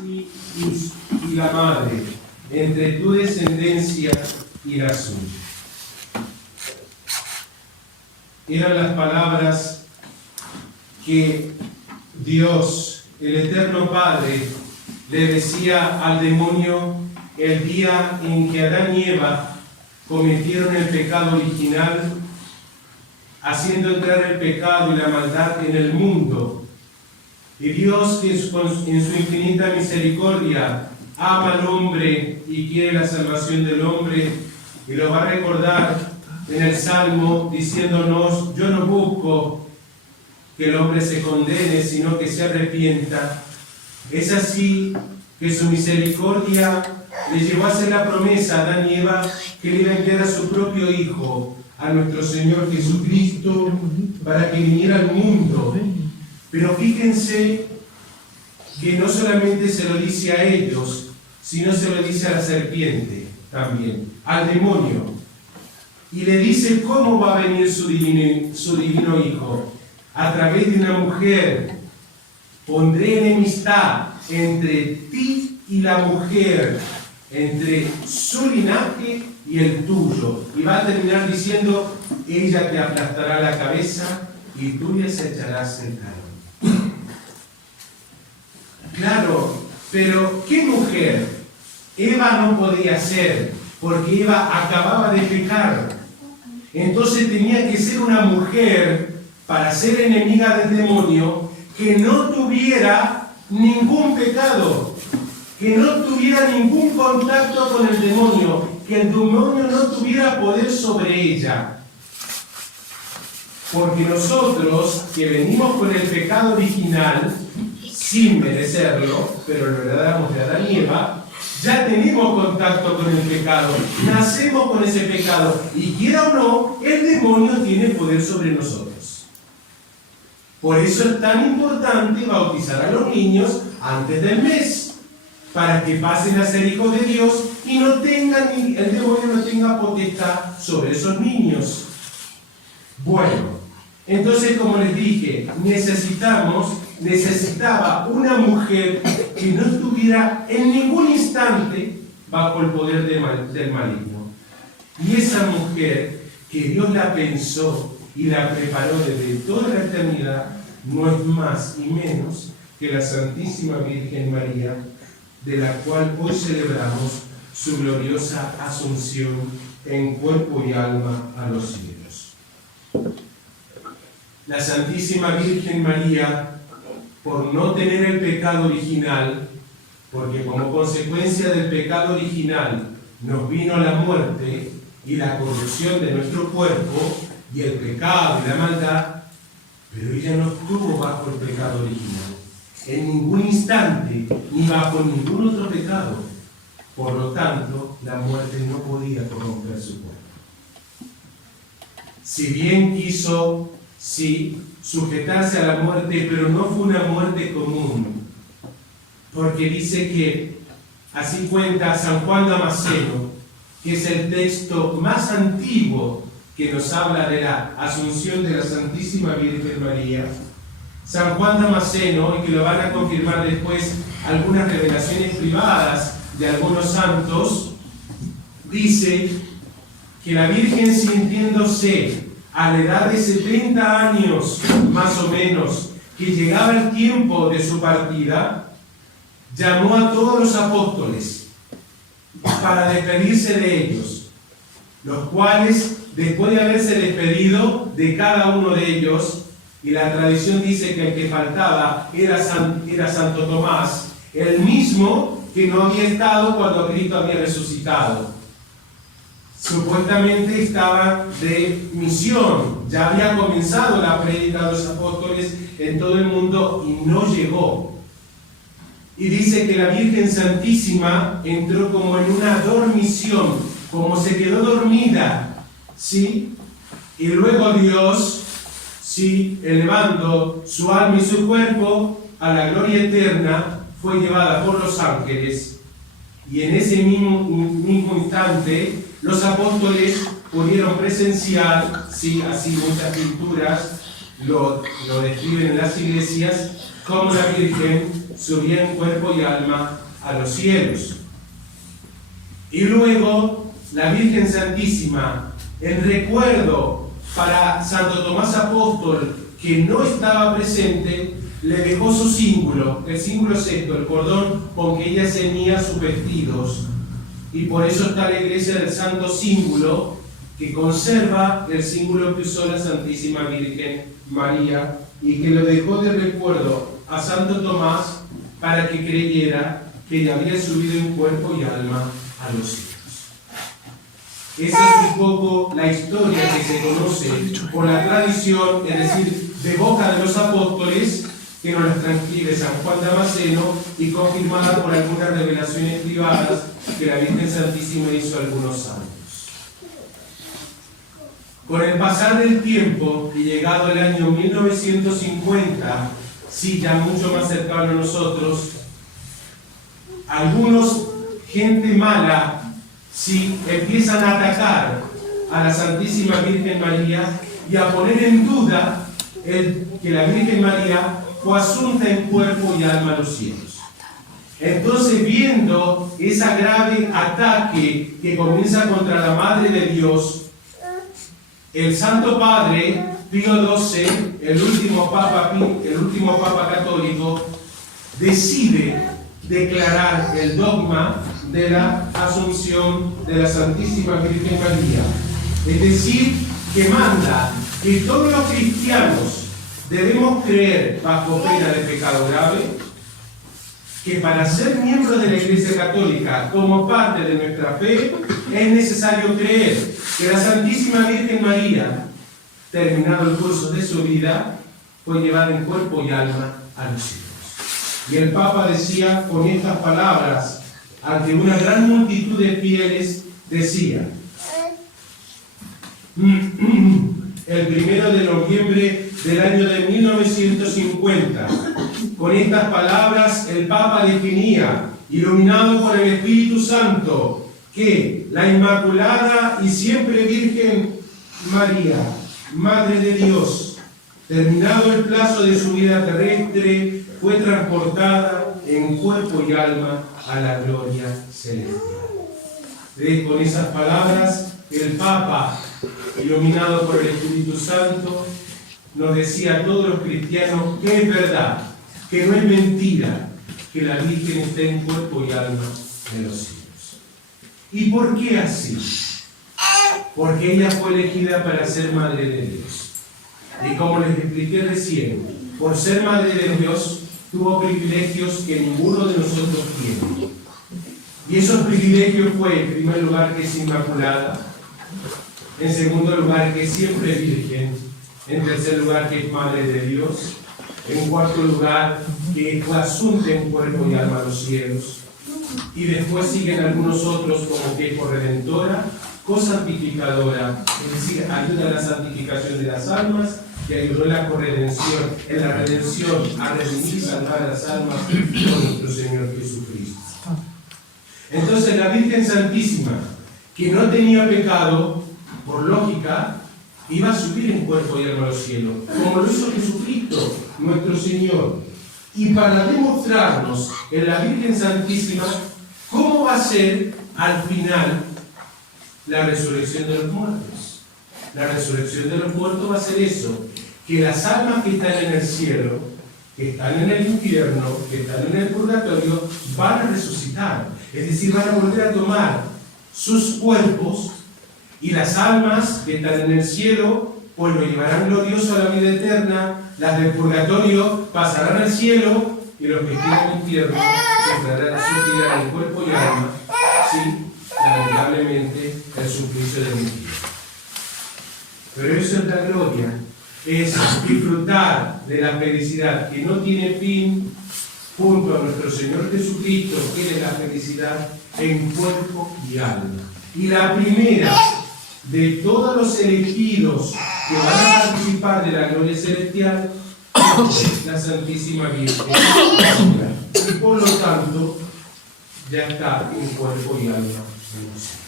y la madre, entre tu descendencia y la suya. Eran las palabras que Dios, el Eterno Padre, le decía al demonio el día en que Adán y Eva cometieron el pecado original, haciendo entrar el pecado y la maldad en el mundo. Y Dios, que en su infinita misericordia ama al hombre y quiere la salvación del hombre, y lo va a recordar en el Salmo diciéndonos: yo no busco que el hombre se condene, sino que se arrepienta. Es así que su misericordia le llevó a hacer la promesa a Adán y Eva que le iba a enviar a su propio Hijo, a nuestro Señor Jesucristo, para que viniera al mundo. Pero fíjense que no solamente se lo dice a ellos, sino se lo dice a la serpiente también, al demonio. Y le dice cómo va a venir su divino Hijo: a través de una mujer. Pondré enemistad entre ti y la mujer, entre su linaje y el tuyo. Y va a terminar diciendo: ella te aplastará la cabeza y tú le echarás el talón. Claro, pero ¿qué mujer? Eva no podía ser, porque Eva acababa de pecar. Entonces tenía que ser una mujer, para ser enemiga del demonio, que no tuviera ningún pecado, que no tuviera ningún contacto con el demonio, que el demonio no tuviera poder sobre ella. Porque nosotros, que venimos con el pecado original, sin merecerlo, pero lo heredamos de Adán y Eva, ya tenemos contacto con el pecado, nacemos con ese pecado, y quiera o no, el demonio tiene poder sobre nosotros. Por eso es tan importante bautizar a los niños antes del mes, para que pasen a ser hijos de Dios y no tengan, el demonio no tenga potestad sobre esos niños. Bueno, entonces, como les dije, necesitaba una mujer que no estuviera en ningún instante bajo el poder del maligno. Y esa mujer, que Dios la pensó y la preparó desde toda la eternidad, no es más y menos que la Santísima Virgen María, de la cual hoy celebramos su gloriosa asunción en cuerpo y alma a los cielos. La Santísima Virgen María, por no tener el pecado original, porque como consecuencia del pecado original nos vino la muerte y la corrupción de nuestro cuerpo y el pecado y la maldad, pero ella no estuvo bajo el pecado original en ningún instante, ni bajo ningún otro pecado. Por lo tanto, la muerte no podía corromper su cuerpo. Si bien quiso, sí, sujetarse a la muerte, pero no fue una muerte común, porque dice que, así cuenta San Juan Damasceno, que es el texto más antiguo que nos habla de la asunción de la Santísima Virgen María. San Juan Damasceno, y que lo van a confirmar después algunas revelaciones privadas de algunos santos, dice que la Virgen, sintiéndose a la edad de 70 años, más o menos, que llegaba el tiempo de su partida, llamó a todos los apóstoles para despedirse de ellos, los cuales, después de haberse despedido de cada uno de ellos, y la tradición dice que el que faltaba era Santo Tomás, el mismo que no había estado cuando Cristo había resucitado. Supuestamente estaba de misión, ya había comenzado la prédica de los apóstoles en todo el mundo y no llegó. Y dice que la Virgen Santísima entró como en una dormición, como se quedó dormida, ¿sí? Y luego Dios, sí, elevando su alma y su cuerpo a la gloria eterna, fue llevada por los ángeles. Y en ese mismo instante, los apóstoles pudieron presenciar, sí, así muchas pinturas lo describen en las iglesias, cómo la Virgen subía en cuerpo y alma a los cielos. Y luego la Virgen Santísima, en recuerdo para Santo Tomás Apóstol, que no estaba presente, le dejó su cíngulo. El cíngulo es esto, el cordón con que ella ceñía sus vestidos. Y por eso está la iglesia del Santo Cíngulo, que conserva el cíngulo que usó la Santísima Virgen María y que lo dejó de recuerdo a Santo Tomás para que creyera que ella había subido en cuerpo y alma a los cielos. Esa es un poco la historia que se conoce por la tradición, es decir, de boca de los apóstoles, que nos las transcribe San Juan Damasceno y confirmada por algunas revelaciones privadas que la Virgen Santísima hizo algunos años. Con el pasar del tiempo y llegado el año 1950, sí, ya mucho más cercano a nosotros, algunos, gente mala, sí, empiezan a atacar a la Santísima Virgen María y a poner en duda que la Virgen María fue asunta en cuerpo y alma a los cielos. Entonces, viendo ese grave ataque que comienza contra la Madre de Dios, el Santo Padre Pío XII, el último Papa católico, decide declarar el dogma de la Asunción de la Santísima Virgen María. Es decir, que manda que todos los cristianos debemos creer, bajo pena de pecado grave, que para ser miembro de la Iglesia Católica, como parte de nuestra fe, es necesario creer que la Santísima Virgen María, terminado el curso de su vida, fue llevada en cuerpo y alma a los cielos. Y el Papa decía con estas palabras, ante una gran multitud de fieles, decía: el 1 de noviembre del año de 1950, con estas palabras el Papa definía, iluminado por el Espíritu Santo, que la Inmaculada y siempre Virgen María, Madre de Dios, terminado el plazo de su vida terrestre, fue transportada en cuerpo y alma a la gloria celestial. Con esas palabras, el Papa, iluminado por el Espíritu Santo, nos decía a todos los cristianos que es verdad, que no es mentira, que la Virgen está en cuerpo y alma en los cielos. ¿Y por qué así? Porque ella fue elegida para ser Madre de Dios. Y como les expliqué recién, por ser Madre de Dios, tuvo privilegios que ninguno de nosotros tiene. Y esos privilegios fue, en primer lugar, que es inmaculada; en segundo lugar, que es siempre virgen; en tercer lugar, que es Madre de Dios; en cuarto lugar, que fue asunta en cuerpo y alma a los cielos; y después siguen algunos otros, como que es corredentora, cosantificadora, es decir, ayuda a la santificación de las almas, que ayudó en la corredención, en la redención, a redimir y salvar a las almas por nuestro Señor Jesucristo. Entonces la Virgen Santísima, que no tenía pecado, por lógica, iba a subir en cuerpo y alma a los cielos, como lo hizo Jesucristo, nuestro Señor. Y para demostrarnos en la Virgen Santísima cómo va a ser al final la resurrección de los muertos. La resurrección de los muertos va a ser eso, que las almas que están en el cielo, que están en el infierno, que están en el purgatorio, van a resucitar. Es decir, van a volver a tomar sus cuerpos, y las almas que están en el cielo pues lo llevarán glorioso a la vida eterna. Las del purgatorio pasarán al cielo, y los que estén en el infierno sufrirán en cuerpo y alma, sí, lamentablemente, el suplicio del infierno. Pero eso es la gloria, es disfrutar de la felicidad que no tiene fin junto a nuestro Señor Jesucristo, que es la felicidad en cuerpo y alma. Y la primera de todos los elegidos que van a participar de la gloria celestial es la Santísima Virgen. Y por lo tanto, ya está en cuerpo y alma en los cielos.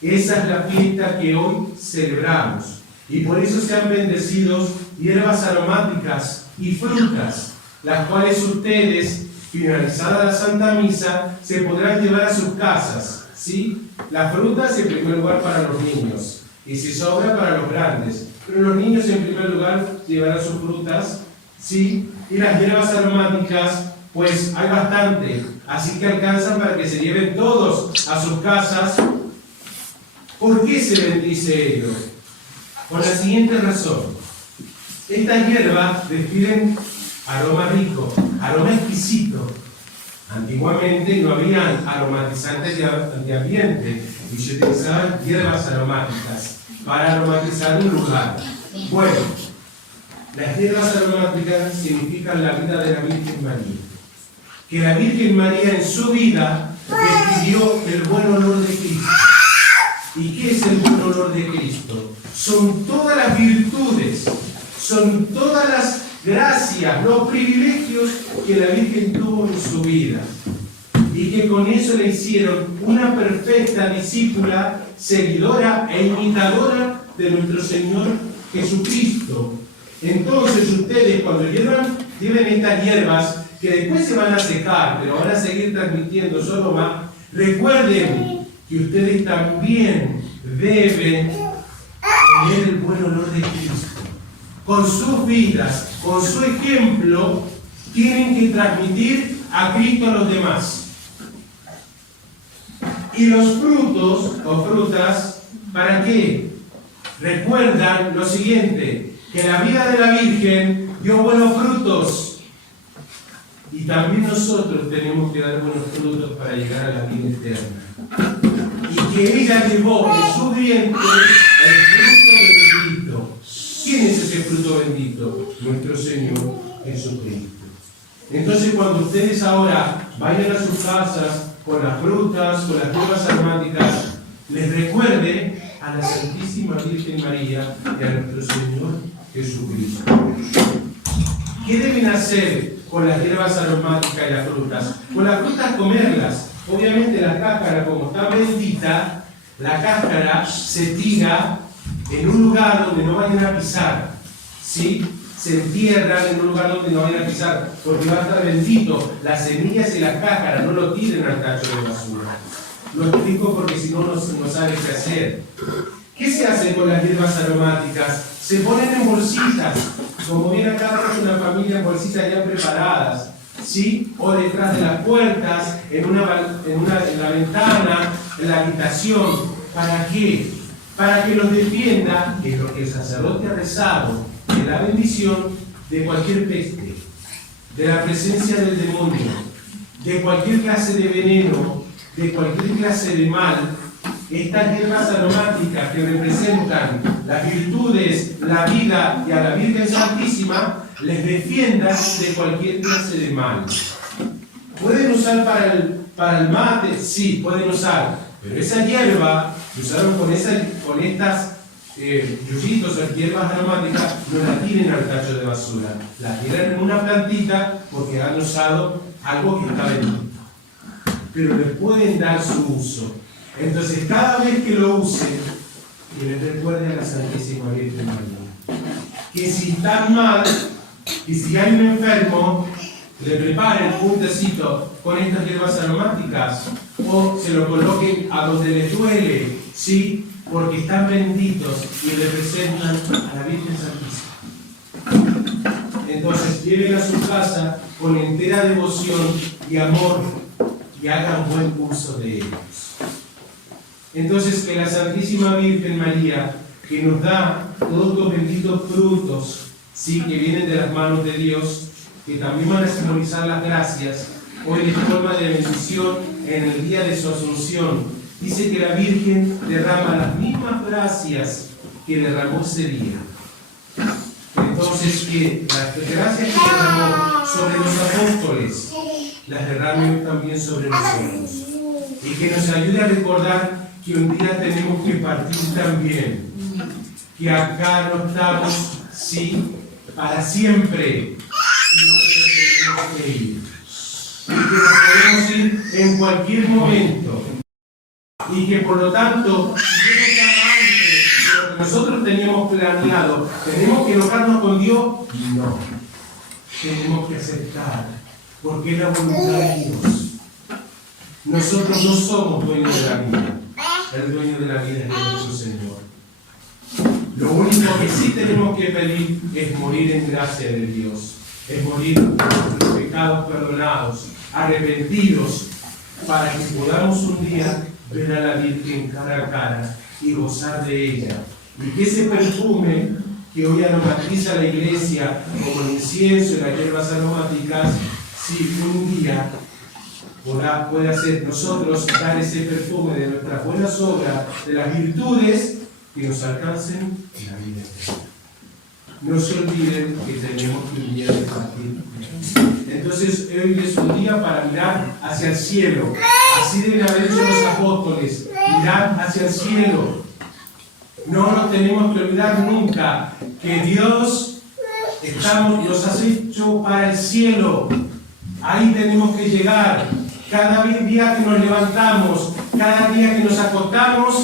Esa es la fiesta que hoy celebramos. Y por eso sean bendecidos hierbas aromáticas y frutas las cuales ustedes, finalizada la Santa Misa, se podrán llevar a sus casas, ¿sí? Las frutas en primer lugar para los niños, y si sobra para los grandes. Pero los niños en primer lugar llevarán sus frutas, ¿sí? Y las hierbas aromáticas, pues hay bastante, así que alcanzan para que se lleven todos a sus casas. ¿Por qué se bendice ello? Por la siguiente razón. Estas hierbas despiden aroma rico, aroma exquisito. Antiguamente no habían aromatizantes de ambiente y se utilizaban hierbas aromáticas para aromatizar un lugar. Bueno, las hierbas aromáticas significan la vida de la Virgen María. Que la Virgen María en su vida despidió el buen olor de Cristo. ¿Y qué es el buen olor de Cristo? Son todas las virtudes, son todas las gracias, los privilegios que la Virgen tuvo en su vida. Y que con eso le hicieron una perfecta discípula, seguidora e imitadora de nuestro Señor Jesucristo. Entonces ustedes cuando lleven estas hierbas, que después se van a secar, pero van a seguir transmitiendo su aroma, recuerden que ustedes también deben tener el buen olor de Cristo. Con sus vidas, con su ejemplo, tienen que transmitir a Cristo a los demás. Y los frutos o frutas, ¿para qué? Recuerdan lo siguiente, que la vida de la Virgen dio buenos frutos. Y también nosotros tenemos que dar buenos frutos para llegar a la vida eterna. Y que ella llevó en su vientre el fruto bendito. ¿Quién es ese fruto bendito? Nuestro Señor Jesucristo. Entonces cuando ustedes ahora vayan a sus casas con las frutas, con las hierbas aromáticas, les recuerde a la Santísima Virgen María y a nuestro Señor Jesucristo. ¿Qué deben hacer con las hierbas aromáticas y las frutas? Con las frutas comerlas. Obviamente la cáscara, como está bendita, la cáscara se tira en un lugar donde no vayan a pisar, ¿sí? Se entierran en un lugar donde no vayan a pisar, porque va a estar bendito. Las semillas y las cáscaras no lo tiren al tacho de basura. Lo explico porque si no, no sabe qué hacer. ¿Qué se hace con las hierbas aromáticas? Se ponen en bolsitas, como viene acá una familia en bolsitas ya preparadas, ¿sí? O detrás de las puertas, en la ventana, en la habitación. ¿Para qué? Para que los defienda, que lo que el sacerdote ha rezado, de la bendición de cualquier peste, de la presencia del demonio, de cualquier clase de veneno, de cualquier clase de mal. Estas hierbas aromáticas que representan las virtudes, la vida y a la Virgen Santísima, les defiendan de cualquier clase de mal. ¿Pueden usar para el mate? Sí, pueden usar. Pero esa hierba que usaron con estas yuyitos o hierbas aromáticas, no la tiren al tacho de basura. La tiran en una plantita porque han usado algo que está bendito. Pero les pueden dar su uso. Entonces, cada vez que lo usen, que les recuerde a la Santísima Virgen María. Que si están mal, y si hay un enfermo, le preparen un tecito con estas hierbas aromáticas, o se lo coloquen a donde les duele, ¿sí? Porque están benditos y representan a la Virgen Santísima. Entonces, lleven a su casa con entera devoción y amor y hagan buen uso de ellos. Entonces, que la Santísima Virgen María, que nos da todos los benditos frutos, ¿sí? Que vienen de las manos de Dios, que también van a simbolizar las gracias, hoy en forma de bendición en el día de su Asunción, dice que la Virgen derrama las mismas gracias que derramó ese día. Entonces, que las gracias que derramó sobre los apóstoles, las derrame también sobre nosotros. Y que nos ayude a recordar que un día tenemos que partir también, que acá no estamos, sí, para siempre, sino que nos tenemos que ir, y que nos podemos ir en cualquier momento, y que por lo tanto, si no está antes de lo que nosotros teníamos planeado, tenemos que enojarnos con Dios, no. tenemos que aceptar, porque es la voluntad de Dios. Nosotros no somos dueños de la vida. El dueño de la vida es nuestro Señor. Lo único que sí tenemos que pedir es morir en gracia de Dios. Es morir con los pecados perdonados, arrepentidos, para que podamos un día ver a la Virgen cara a cara y gozar de ella. Y que ese perfume que hoy aromatiza la iglesia, como el incienso y las hierbas aromáticas, si un día puede hacer nosotros dar ese perfume de nuestras buenas obras, de las virtudes que nos alcancen en la vida eterna. No se olviden que tenemos que un día de partir. Entonces hoy es un día para mirar hacia el cielo. Así deben haber hecho los apóstoles, mirar hacia el cielo. No nos tenemos que olvidar nunca que Dios nos ha hecho para el cielo. Ahí tenemos que llegar. Cada día que nos levantamos, cada día que nos acostamos,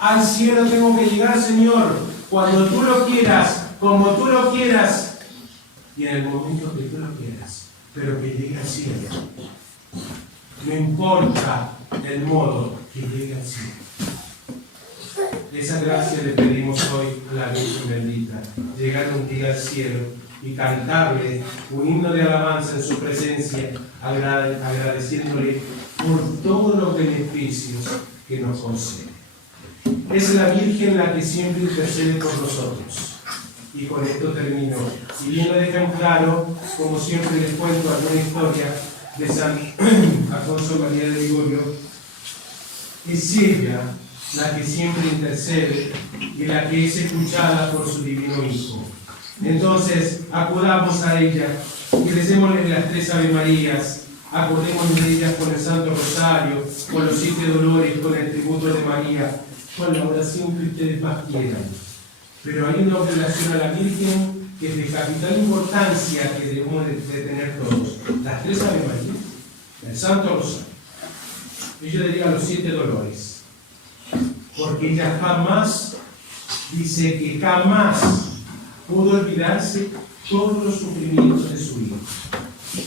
al cielo tengo que llegar, Señor, cuando tú lo quieras, como tú lo quieras, y en el momento que tú lo quieras, pero que llegue al cielo. No importa el modo, que llegue al cielo. Esa gracia le pedimos hoy a la Virgen bendita, llegar un día al cielo y cantarle un himno de alabanza en su presencia, agradeciéndole por todos los beneficios que nos concede. Es la Virgen la que siempre intercede por nosotros. Y con esto termino. Si bien lo dejan claro, como siempre les cuento alguna historia de San Alfonso María de Ligorio, es ella la que siempre intercede y la que es escuchada por su divino Hijo. Entonces, acudamos a ella y recémosle las 3 Ave Marías, acordémonos de ellas con el Santo Rosario, con los 7 dolores, con el tributo de María, con la oración que ustedes más quieran. Pero hay una oración a la Virgen que es de capital importancia que debemos de tener todos. Las 3 Ave Marías, el Santo Rosario. Ella diría los 7 dolores. Porque ella jamás, dice que jamás pudo olvidarse todos los sufrimientos de su Hijo.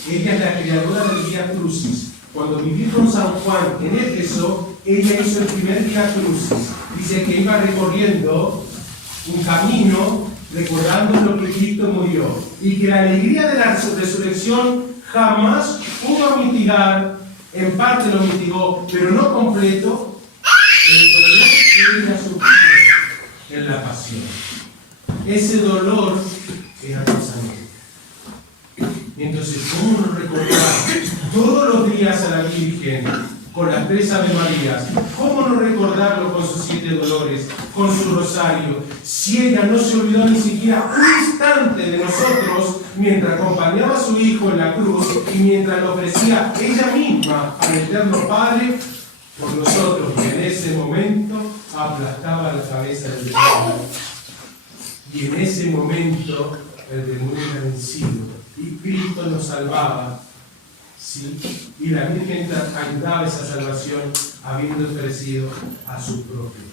Ella es la creadora del Vía Crucis. Cuando vivió con San Juan en Éfeso, ella hizo el primer Vía Crucis. Dice que iba recorriendo un camino recordando lo que Cristo murió. Y que la alegría de la resurrección jamás pudo mitigar, en parte lo mitigó, pero no completo, el dolor que ella sufrió en la pasión. Ese dolor era pensamiento. Entonces, ¿cómo no recordar todos los días a la Virgen con las 3 Ave Marías? ¿Cómo no recordarlo con sus 7 dolores, con su rosario? Si ella no se olvidó ni siquiera un instante de nosotros mientras acompañaba a su Hijo en la cruz y mientras lo ofrecía ella misma al Eterno Padre por nosotros, que en ese momento aplastaba la cabeza del demonio. Y en ese momento el demonio era vencido y Cristo nos salvaba, ¿sí? Y la Virgen ayudaba a esa salvación habiendo ofrecido a su propio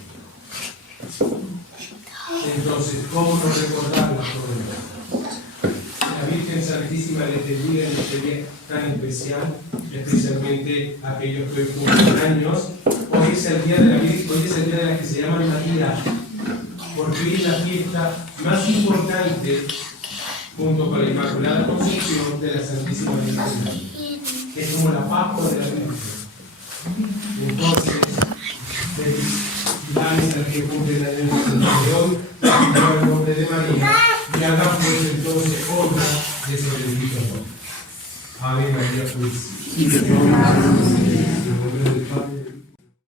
Hijo. Entonces, ¿cómo no recordarlo todo esto? La Virgen Santísima les bendiga en este día tan especial, especialmente aquellos que hoy cumplen años. Hoy es el día de la Virgen, hoy es el día de la que se llama Navidad, porque hoy es la fiesta más importante, junto con la Inmaculada Concepción, de la Santísima Virgen. Es como la Pascua de la Virgen. Entonces, felicidades a los que cumplen años de hoy, en el nombre de María, y hagan pues entonces obra de ese bendito amor. Ave María Purísima.